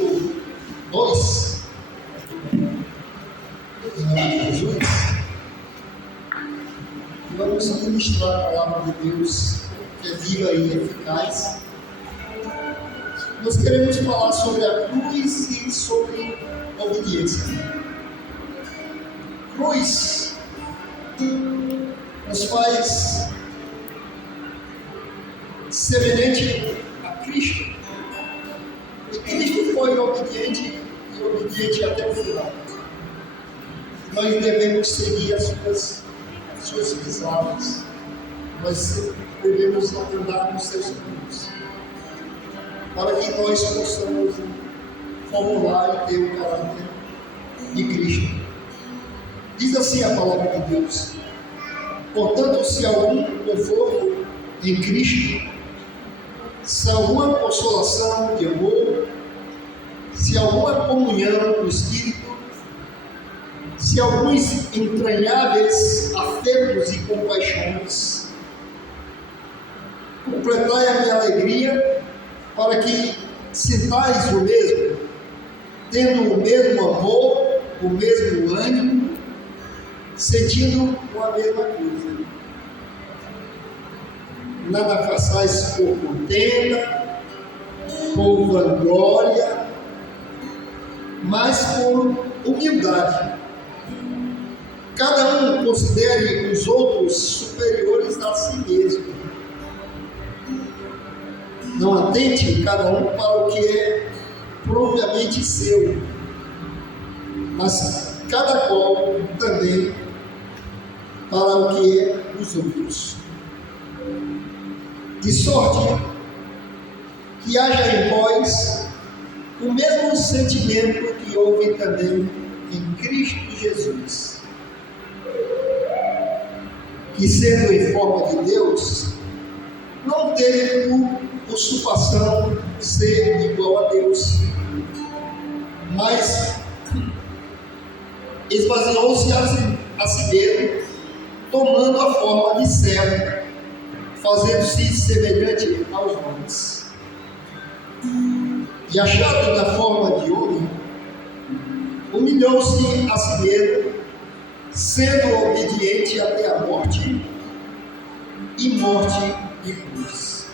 capítulo 2, em nome de Jesus, vamos ministrar a palavra de Deus, que é viva e eficaz. Nós queremos falar sobre a cruz e sobre a obediência. Cruz nos faz semelhante a Cristo. E Cristo foi obediente e obediente até o final. Nós devemos seguir as suas pisadas. Nós devemos andar nos seus caminhos, para que nós possamos formular e ter o caráter de Cristo. Diz assim a palavra de Deus: portanto, se algum conforto em Cristo, se alguma consolação de amor, se alguma comunhão no Espírito, se alguns entranháveis afetos e compaixões, completai a minha alegria, para que sintais o mesmo, tendo o mesmo amor, o mesmo ânimo, sentindo a mesma coisa. Nada façais por contenda, por vanglória, mas por humildade. Cada um considere os outros superiores a si mesmo. Não atente cada um para o que é propriamente seu, mas cada qual também para o que é dos outros. De sorte que haja em vós o mesmo sentimento que houve também em Cristo Jesus, que sendo em forma de Deus, não teve por usurpação ser igual a Deus, mas esvaziou-se a si mesmo, tomando a forma de servo, fazendo-se semelhante aos homens. E achado na forma de homem, humilhou-se a si mesmo, sendo obediente até a morte, e morte de cruz.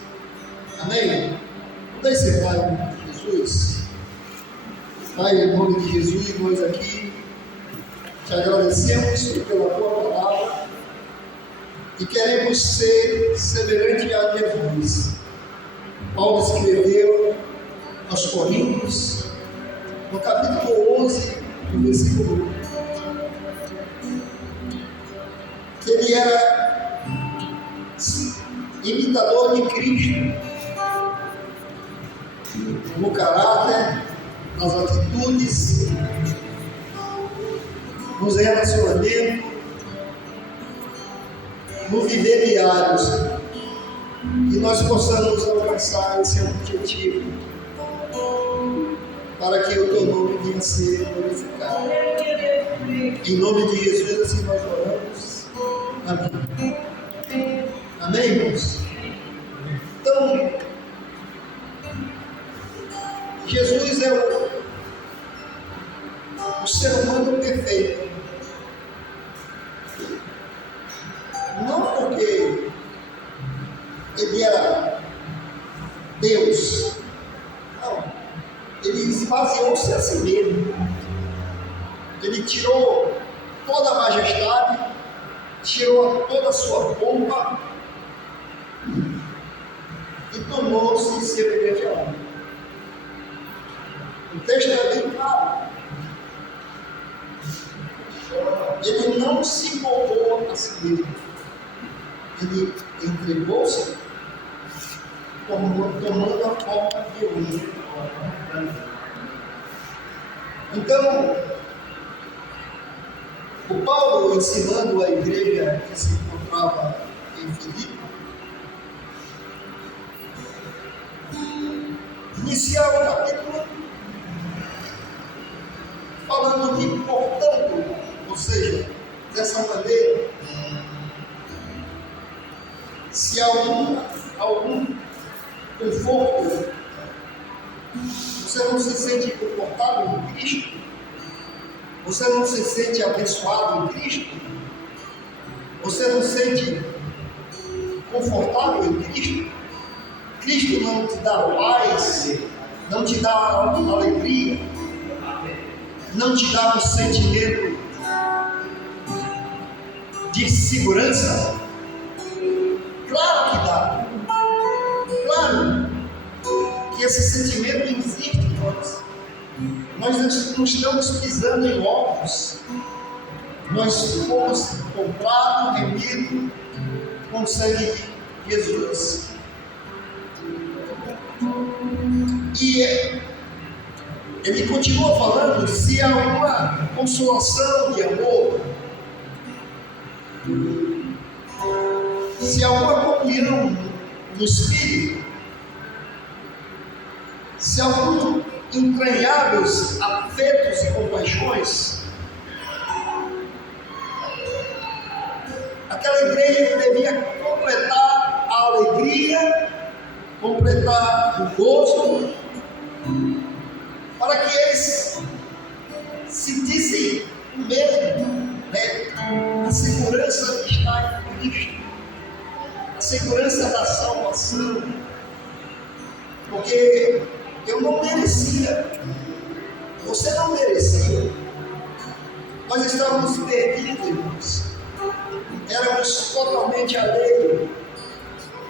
Amém? Podem sentar em nome de Jesus. Pai, em nome de Jesus, nós aqui te agradecemos pela tua palavra e queremos ser semelhante a Jesus. Paulo escreveu aos Coríntios, no capítulo 11, no versículo 1, que ele era imitador de Cristo, no caráter, nas atitudes, nos relacionamentos, no viver diários, que nós possamos alcançar esse objetivo, para que o teu nome venha a ser glorificado. Em nome de Jesus, assim nós oramos. Amém. Amém, irmãos? Então, Jesus é o ser humano perfeito. Não porque ele era Deus, não. Ele esvaziou-se a si mesmo. Ele tirou toda a majestade, tirou toda a sua pompa e tornou-se semelhante a homem. O texto é bem claro. Ele não se poupou a si mesmo. Ele entregou-se, tomando a forma de homem. Então, o Paulo, ensinando a igreja que se encontrava em Filipe, inicia o capítulo falando que, portanto, ou seja, dessa maneira, se algum conforto, ou Você não se sente confortável em Cristo? Você não se sente abençoado em Cristo? Você não se sente confortável em Cristo? Cristo não te dá paz, não te dá alegria, não te dá um sentimento de segurança? Claro que dá. Claro que esse sentimento existe em nós. Nós não estamos pisando em ovos. Nós fomos comprados, remidos com o sangue de Jesus. E ele continua falando: se há uma consolação de amor, se há uma comunhão no Espírito, se há alguns entranháveis afetos e compaixões, aquela igreja devia completar a alegria, completar o gozo, para que eles sentissem o mesmo, a segurança de estar em Cristo, a segurança da salvação, porque eu não merecia, você não merecia, nós estávamos perdidos, irmãos, éramos totalmente alheios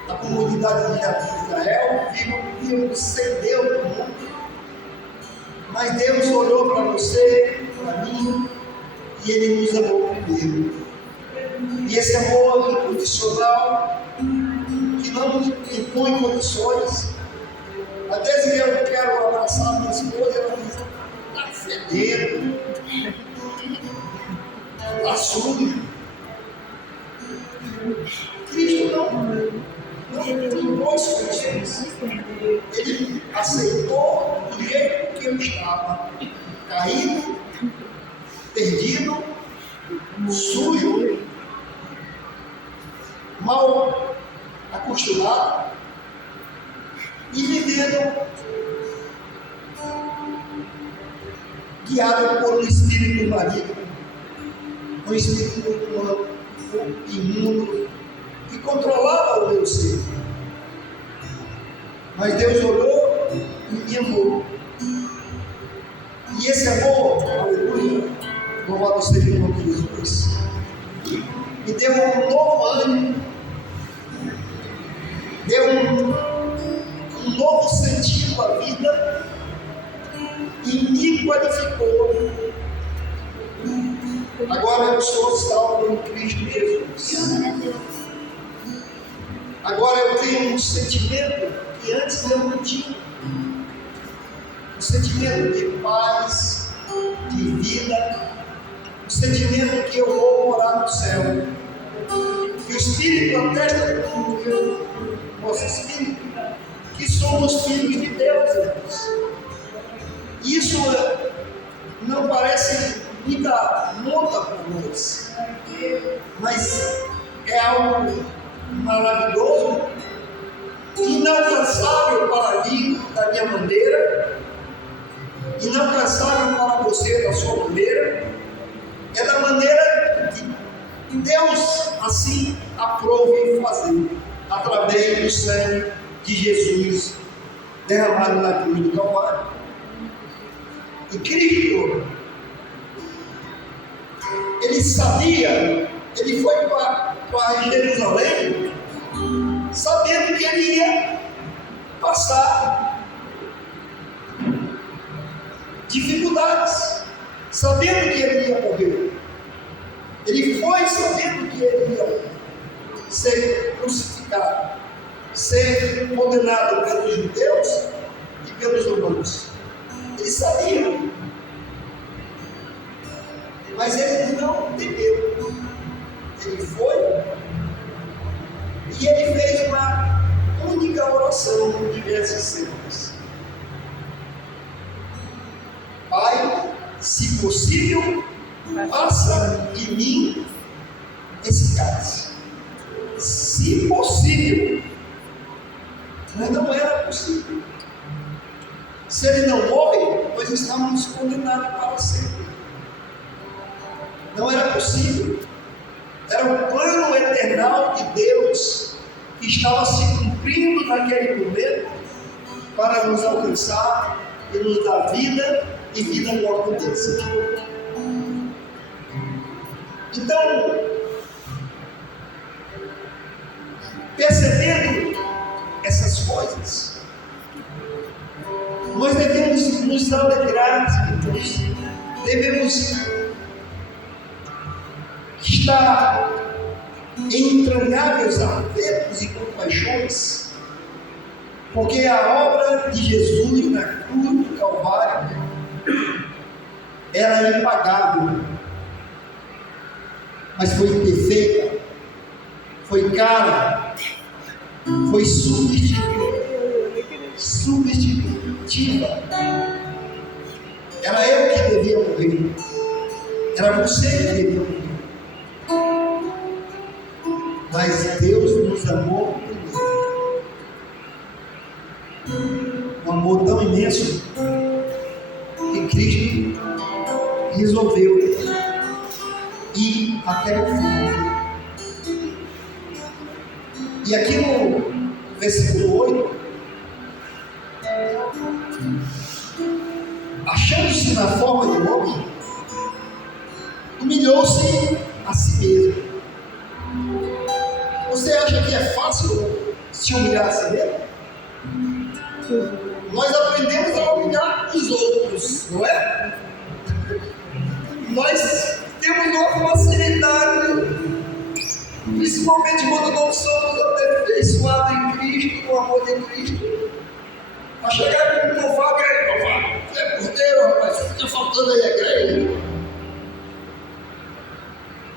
à comunidade de Israel, vivíamos sem Deus no mundo, mas Deus olhou para você, para mim, e Ele nos amou primeiro. E esse amor incondicional, que não impõe condições. Às vezes eu quero abraçar minha esposa e ela diz: está fedendo, está sujo. Cristo não impôs condições. Ele aceitou do jeito que eu estava, caído, perdido, sujo, mal acostumado e vivendo guiado por um espírito maligno, um espírito imundo que controlava o meu ser. Mas Deus olhou e me amou. E esse amor, aleluia, louvado seja o nome de Jesus, me deu um novo ânimo, deu um novo sentido à vida e me qualificou. Agora eu sou salvo em Cristo Jesus. Agora eu tenho um sentimento que antes eu não tinha. Um sentimento de paz, de vida, um sentimento que eu vou morar no céu. Que o Espírito atesta com o nosso Espírito que somos filhos de Deus, irmãos. Isso não parece muita monta para nós, mas é algo maravilhoso, inalcançável para mim da minha maneira, inalcançável para você da sua maneira. É da maneira que Deus assim aprove fazer, através do sangue de Jesus derramado na cruz do Calvário. E Cristo, ele sabia, ele foi para Jerusalém, sabendo que ele ia passar dificuldades, sabendo que ele ia morrer. Ele foi sabendo que ele ia ser crucificado, ser condenado pelos judeus e pelos romanos. Ele sabia, mas ele não temeu. Ele foi e ele fez uma única oração em diversas cenas. Pai, se possível, passa de mim esse cálice. Se possível, mas não era possível. Se ele não morre, nós estávamos condenados para sempre. Não era possível. Era o plano eternal de Deus que estava se cumprindo naquele momento para nos alcançar e nos dar vida e vida com abundância. Então, percebendo essas coisas, nós devemos nos alegrar, irmãos. Devemos estar em entranháveis afetos e compaixões, porque a obra de Jesus na cruz do Calvário era impagável, mas foi perfeita, foi cara, foi substitutiva. Era eu que devia morrer, era você que devia morrer. Mas Deus nos amou primeiro. Um amor tão imenso que Cristo resolveu ir até o fim. E aqui no versículo 8, achando-se na forma de homem, humilhou-se a si mesmo. Você acha que é fácil se humilhar a si mesmo? Nós aprendemos a humilhar os outros, não é? Nós temos uma facilidade, principalmente quando não somos aperfeiçoados em Cristo, no amor de Cristo, a chegar com o Provável, você é cordeiro, rapaz, fica faltando aí a igreja.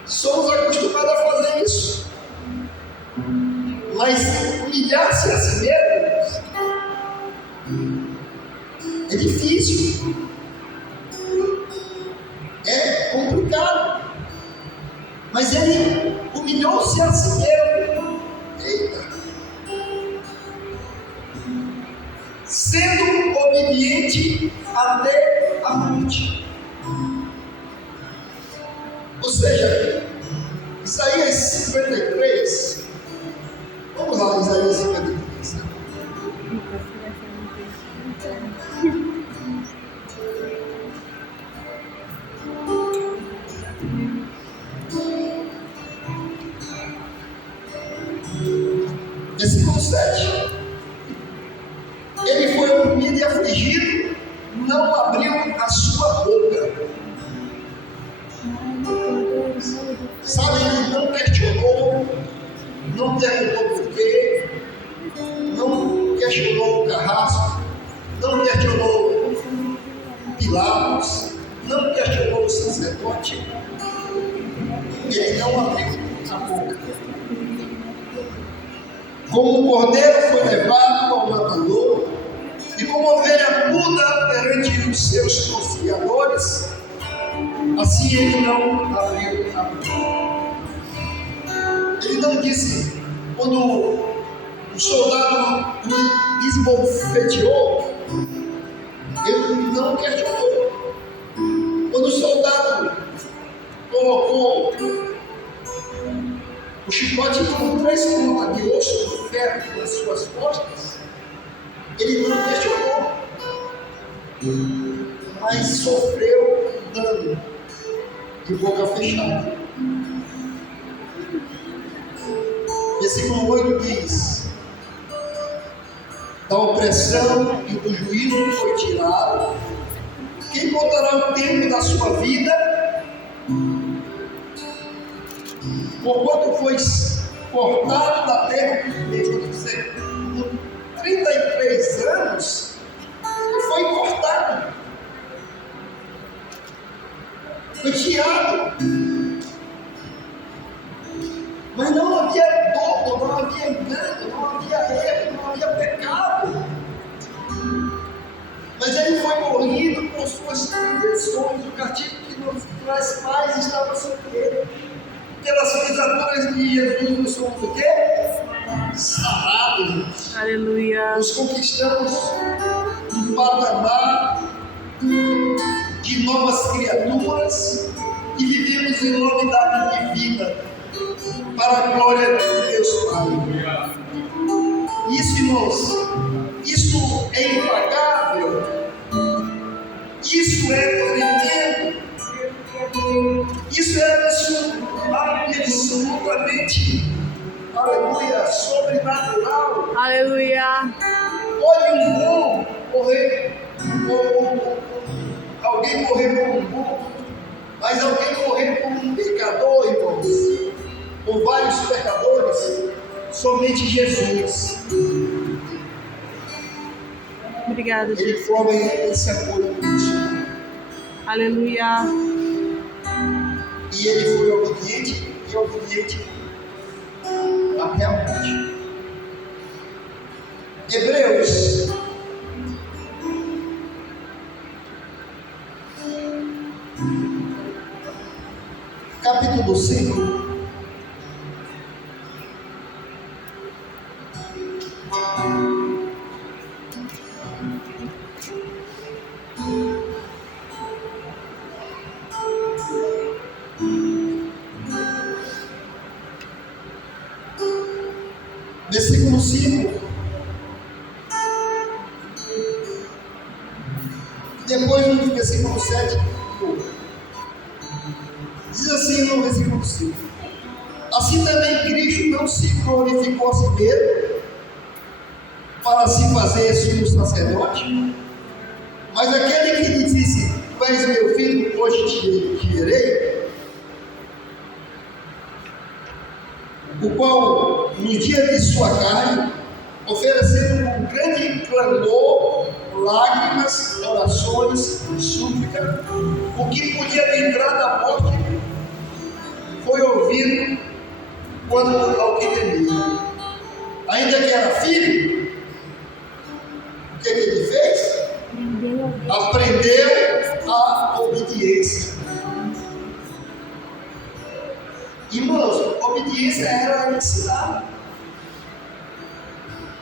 Somos acostumados a fazer isso. Mas humilhar-se a si mesmo é difícil, é complicado. Mas ele humilhou-se a si mesmo. Eita! Sendo obediente até a morte. Ou seja, Isaías 53. Vamos lá, Isaías 53. Versículo 7. Ele foi oprimido e afligido, não abriu a sua boca. Sabe, ele não questionou, não perguntou por quê, não questionou o carrasco, não questionou Pilatos, não questionou o sacerdote. Ele não abriu a boca. Como o cordeiro foi levado ao matador, e como ovelha muda perante os seus confiadores, assim ele não abriu a boca. Ele não disse, quando o soldado o esbofeteou, ele não questionou. Quando o soldado colocou o chicote com 3 pontas de osso de ferro nas suas costas, ele não questionou, mas sofreu dano de boca fechada. Versículo 8 diz: da opressão e do juízo foi tirado. Quem contará o tempo da sua vida? Porquanto foi cortado da terra por você. Por 33 anos, ele foi cortado, foi tirado. Mas não havia dolo, não havia engano, não havia erro, não havia pecado. Mas ele foi morrido por suas transgressões. O castigo que nos traz paz estava sobre ele. Pelas pisaduras de Jesus nós somos o quê? Sarados. Aleluia. Nós conquistamos um patamar de novas criaturas e vivemos em novidade de vida para a glória de Deus Pai. Isso, irmãos, isso é impagável, isso é tremendo, isso é absolutamente, aleluia, sobrenatural. Aleluia. Pode um bom morrer, alguém morrer por um bom, mas alguém morrer por um pecador, irmãos, por vários pecadores, somente Jesus. Obrigada, Ele Jesus. prova esse amor em Cristo. Aleluia. E ele foi obediente e obediente até a morte. Hebreus capítulo 5. Versículo 5. Depois no versículo 7. Diz assim no versículo 5. Assim também Cristo não se glorificou a si mesmo para se fazer sumo sacerdote, mas aquele que lhe disse: Tu és meu filho, hoje te gerei, o qual no dia de sua carne, oferecendo com grande clamor, lágrimas, orações, súplica, o que podia livrar da morte, foi ouvido quando ao que temia. Ainda que era filho, o que ele fez? Aprendeu a obediência. Irmãos, obediência ela é ensinada.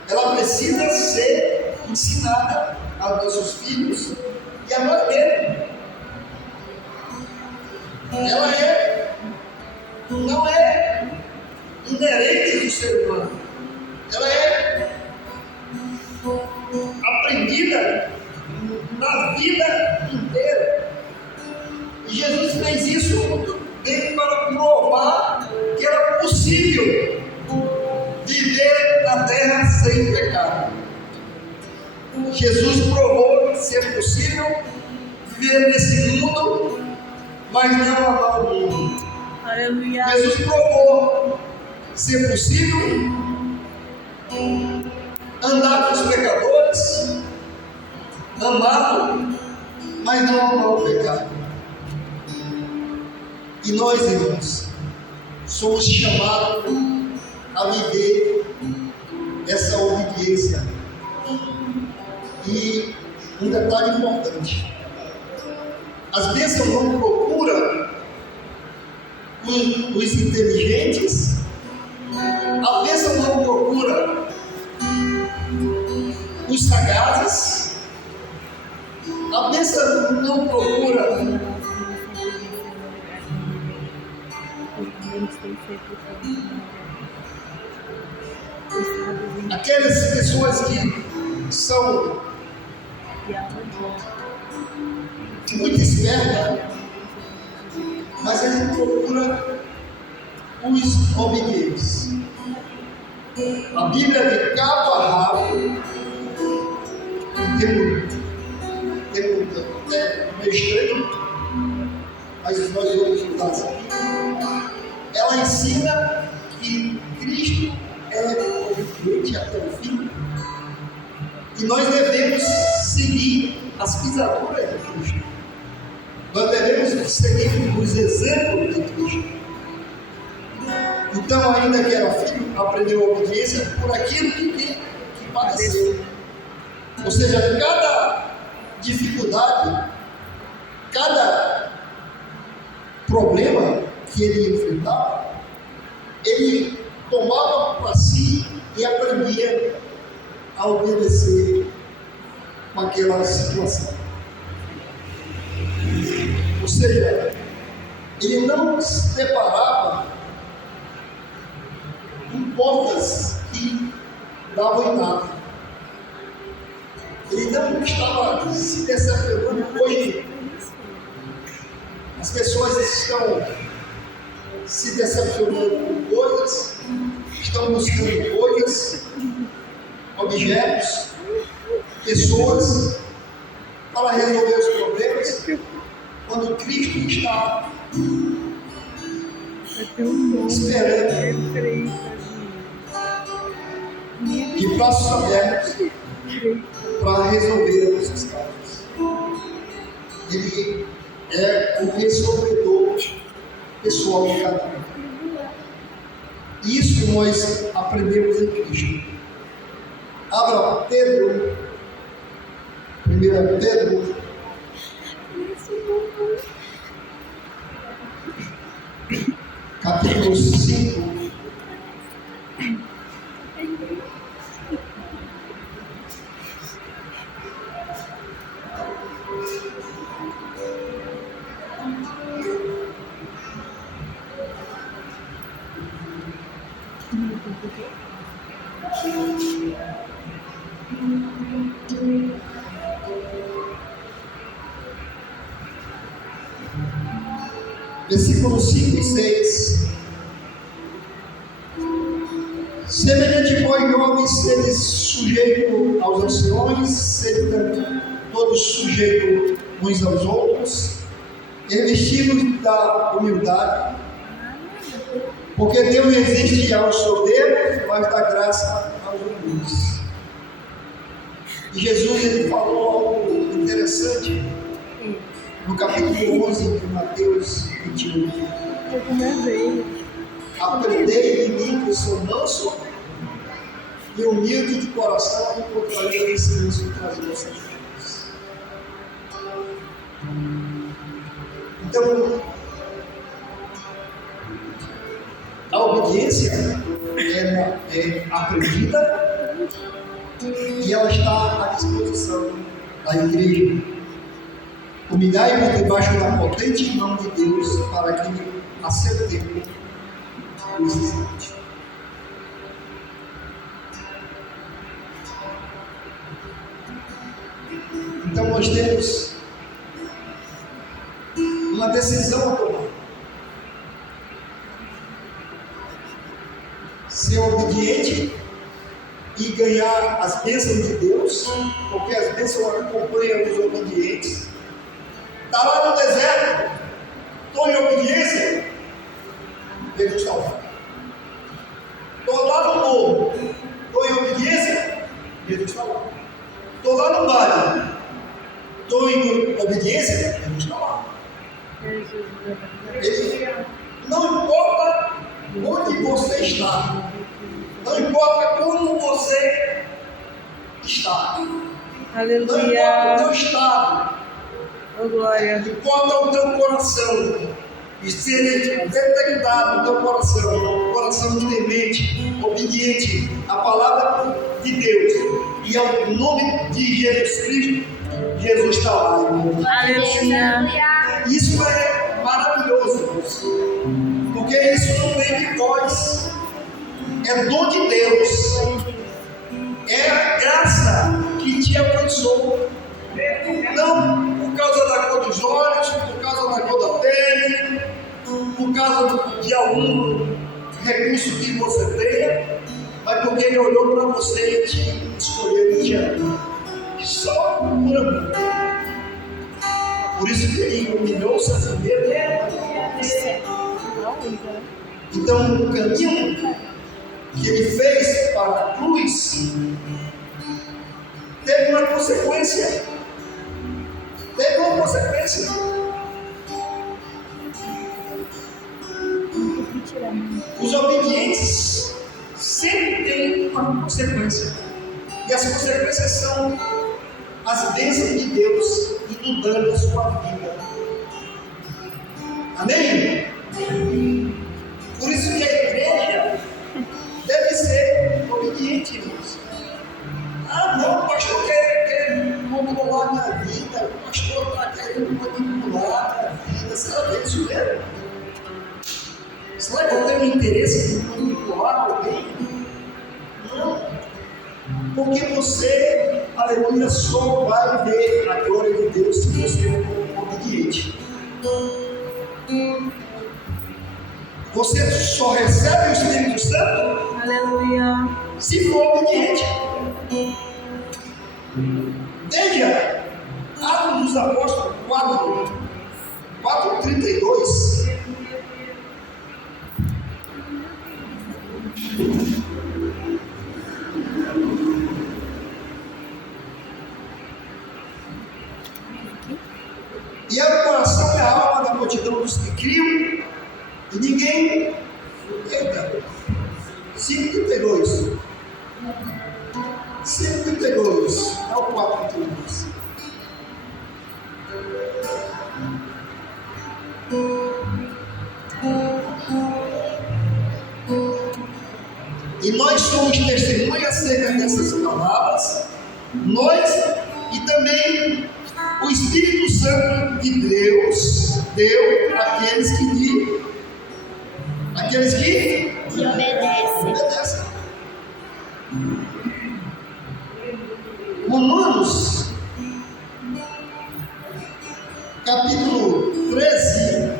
Ela precisa ser ensinada aos nossos filhos e a nós mesmos. Ela não é inerente do ser humano. Ela é aprendida na vida inteira. E Jesus fez isso muito bem para provar que era possível viver na terra sem pecado. Jesus provou ser possível viver nesse mundo, mas não amar o mundo. Aleluia. Jesus provou ser possível andar com os pecadores, amá-lo, mas não amar o pecado. E nós, irmãos, somos chamados a viver essa obediência. E um detalhe importante: as bênçãos não procuram os inteligentes, a bênção não procura os sagazes, a bênção não procura aquelas pessoas que são muito espertas, mas ele procura os obedientes. A Bíblia de cabo a rabo, tem meio estranho, mas nós vamos estudar isso aqui. Ela ensina que Cristo é obediente até o fim, e nós devemos seguir as pisaduras de Cristo. Nós devemos seguir os exemplos de Cristo. Então, ainda que era filho, aprendeu a obediência por aquilo que padeceu. Ou seja, cada dificuldade, cada problema que ele enfrentava, ele tomava para si e aprendia a obedecer com aquela situação. Ou seja, ele não se deparava com portas que davam em nada. Ele não estava se decepcionando. Hoje, as pessoas estão se decepcionando com coisas, estão buscando coisas, objetos, pessoas para resolver os problemas, quando Cristo está esperando de braços abertos para resolver os nossos casos. Ele é o resolvedor pessoal de cada um. Isso nós aprendemos em Cristo. Abra Pedro, 1 Pedro, capítulo 5. Versículos 5 e 6. Semelhante vós jovens, sede sujeito aos anciões, sede também todos sujeitos uns aos outros, revestidos da humildade, porque Deus resiste aos soberbos, mas dá graça aos humildes. E Jesus ele falou algo interessante no capítulo 11 de Mateus 21. Aprendei de mim que sou manso e humilde de coração, e encontrarei descanso para as vossas vidas. Então, a obediência ela é aprendida e ela está à disposição da igreja. Humilhai-vos debaixo da potente mão de Deus, para que a seu tempo os exalte. Então nós temos uma decisão a tomar. Ser obediente e ganhar as bênçãos de Deus, porque as bênçãos acompanham os obedientes. Está lá no deserto, estou em obediência, Deus está lá. Estou lá no morro, estou em obediência, Deus está lá. Estou lá no vale, estou em obediência, Deus está lá. Ele, não importa onde você está, não importa como você está, Aleluia. não importa o teu estado, Oh, glória. importa o teu coração, e ser detectado no teu coração temente, obediente à palavra de Deus e ao nome de Jesus Cristo. Jesus está lá, irmão. Aleluia. Isso é maravilhoso, porque isso não vem de nós, é dom de Deus, é a graça que te alcançou, não por causa da cor dos olhos, por causa da cor da pele, por causa de algum recurso que você tenha, mas porque Ele olhou para você e te escolheu e te ama, só por amor. Por isso que Ele humilhou-se a si mesmo. Então, o caminho que Ele fez para a cruz teve uma consequência. Teve uma consequência. Os obedientes sempre têm uma consequência. E as consequências são as bênçãos de Deus inundando a sua vida. Amém? Por isso que a igreja deve ser obediente, irmãos. Ah, não, o pastor quer querendo manipular a vida. Será que é isso mesmo? Será que eu tenho interesse em manipular alguém? Não. Porque você, aleluia, só vai ver a glória de Deus se você for obediente. Você só recebe o Espírito Santo Aleluia. se for obediente. Veja, Atos dos Apóstolos 4:32. E era o coração e a alma da multidão dos que criam, e ninguém. Eita! 5:32. 5:32. É o 4:32. E nós somos testemunhas acerca dessas palavras, nós e também o Espírito Santo de Deus deu àqueles que lhe obedecem. Romanos, capítulo 13.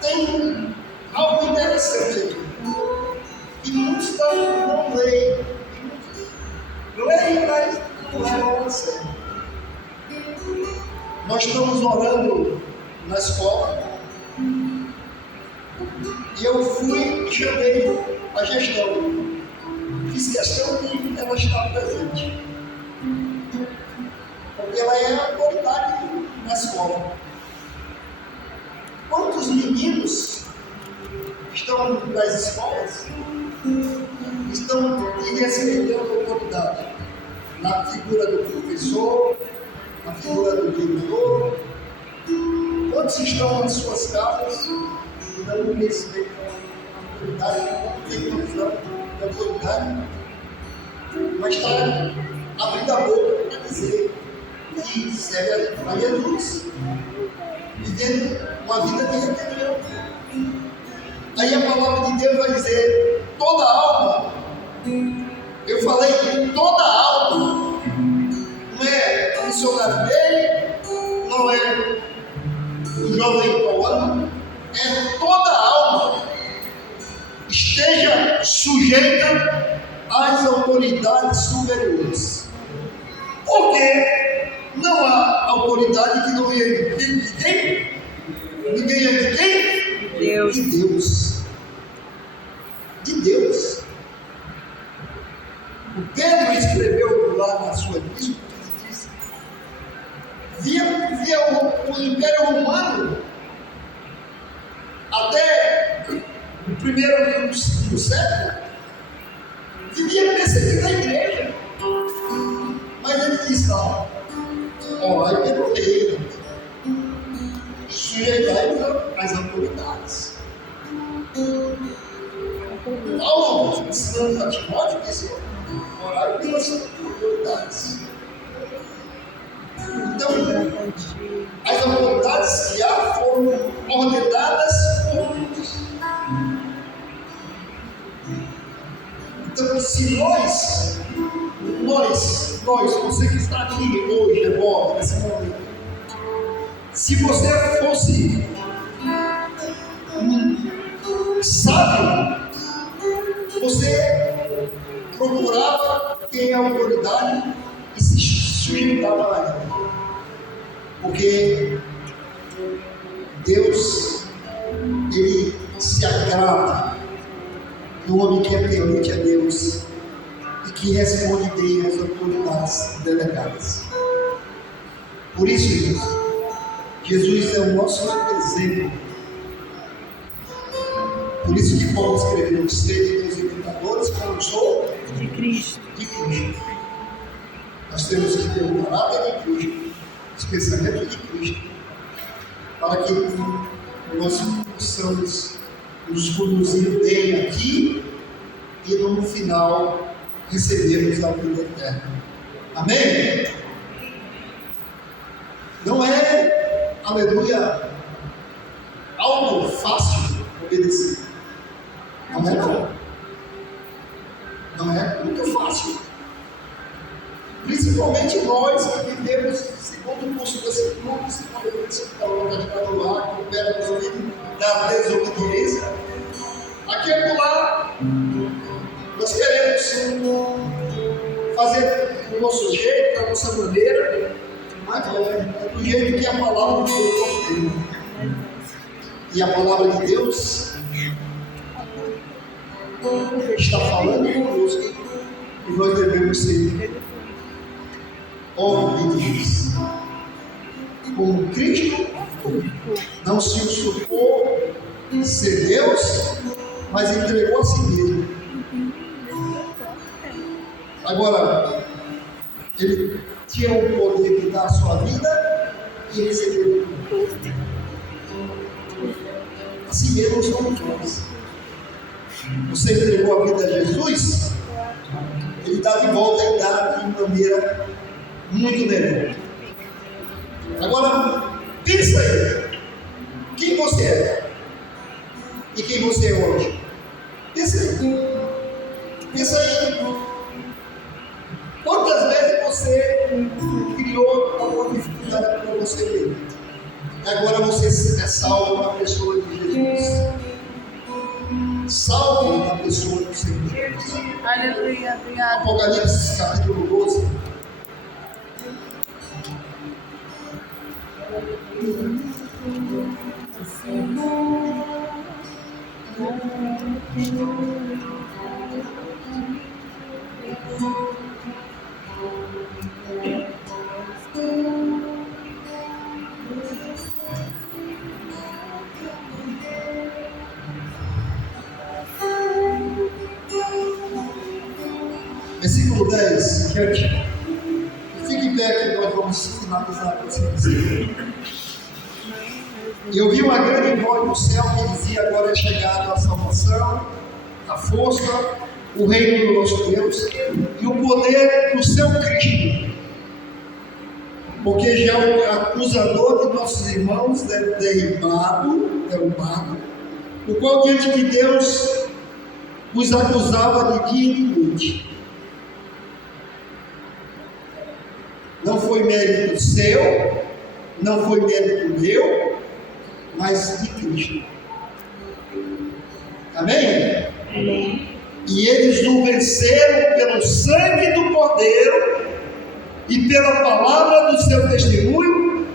Tem algo interessante aqui. E muitos não leem. Leem, mas não levam a sério. Nós estamos orando na escola. E eu fui e chamei a gestão. Fiz questão de ela estar presente. Porque ela é a autoridade na escola. Quantos meninos estão nas escolas estão respeitando a autoridade? Na figura do professor, na figura do diretor. Quantos estão nas suas casas e não respeitam a autoridade, não tem noção da autoridade, mas está abrindo a boca para dizer que serve a Jesus, vivendo uma vida de rebelião. Aí a palavra de Deus vai dizer: toda alma, eu falei toda alma, não é missionário dele, não é o jovem pauano, é toda alma esteja sujeita às autoridades superiores. Porque não há autoridade que não venha de quem? Ninguém é de quem? Deus. De Deus. De Deus. O Pedro escreveu lá na sua epístola que diz: via o Império Romano até o primeiro e o segundo século, vivia perseguindo a igreja. Mas ele diz lá: orai pelo rei, sujeitai-vos às autoridades. Paulo, ensinando a Timóteo, disse: orai pelas autoridades. Então, as autoridades que há foram ordenadas por Deus. Então, se nós, você que está aqui hoje, agora, nesse momento, se você fosse sábio, você procurava quem é a autoridade e se sujeitava a ela. Porque Deus, Ele se agrada do homem que é temente a Deus e que responde bem às autoridades delegadas. Por isso, Jesus é o nosso exemplo. Por isso que Paulo escreveu: sede meus imitadores, como eu sou De Cristo. de Cristo. Nós temos que ter o caráter de Cristo, os pensamentos de Cristo, para que nós possamos nos conduzir bem aqui e no final recebermos a vida eterna. Amém? Não é, aleluia, algo fácil obedecer. Não é não. Não é muito fácil. Principalmente nós que vivemos segundo o curso da segunda, segundo o princípio da lógica do lar, que opera no ouvido da desobediência. Aqui e lá, nós queremos fazer do nosso jeito, da nossa maneira, mas é do jeito que a palavra de Deus tem. E a palavra de Deus está falando conosco e nós devemos ser obedientes. Como Cristo não se usurpou ser Deus, mas entregou a si mesmo. Agora, ele tinha o poder de dar a sua vida e receber o poder. Assim mesmo somos nós. Você entregou a vida a Jesus, ele dá de volta e dá de maneira muito melhor. Agora, pensa aí, quem você é e quem você é hoje. Pensa aí. Pensa aí. Quantas vezes você criou alguma dificuldade para você mesmo? E agora você é salvo na pessoa de Jesus. Salvo na pessoa do Senhor Jesus. Aleluia, obrigado. Apocalipse capítulo 12. Versículo 10, gente. Fique em pé que nós vamos finalizar com esse versículo. E eu vi uma grande voz do céu que dizia: agora é chegado a salvação, a força, o reino do nosso Deus e o poder do seu Cristo. Porque já o acusador de nossos irmãos é derrubado, o qual diante de Deus os acusava de dia e de noite. Não foi mérito seu, não foi mérito meu, mas de Cristo. Amém? Amém. E eles o venceram pelo sangue do Cordeiro e pela palavra do seu testemunho,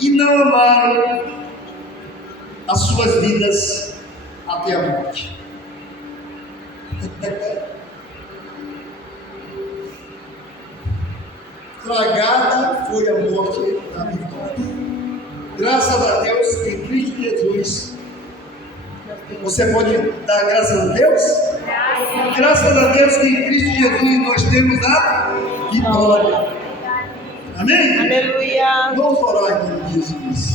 e não amaram as suas vidas até a morte. Tragada foi a morte da vitória. Graças a Deus em Cristo Jesus. Você pode dar graças a Deus? Graças a Deus que em Cristo Jesus nós temos a vitória. Amém? Aleluia. Vamos orar em nome de Jesus.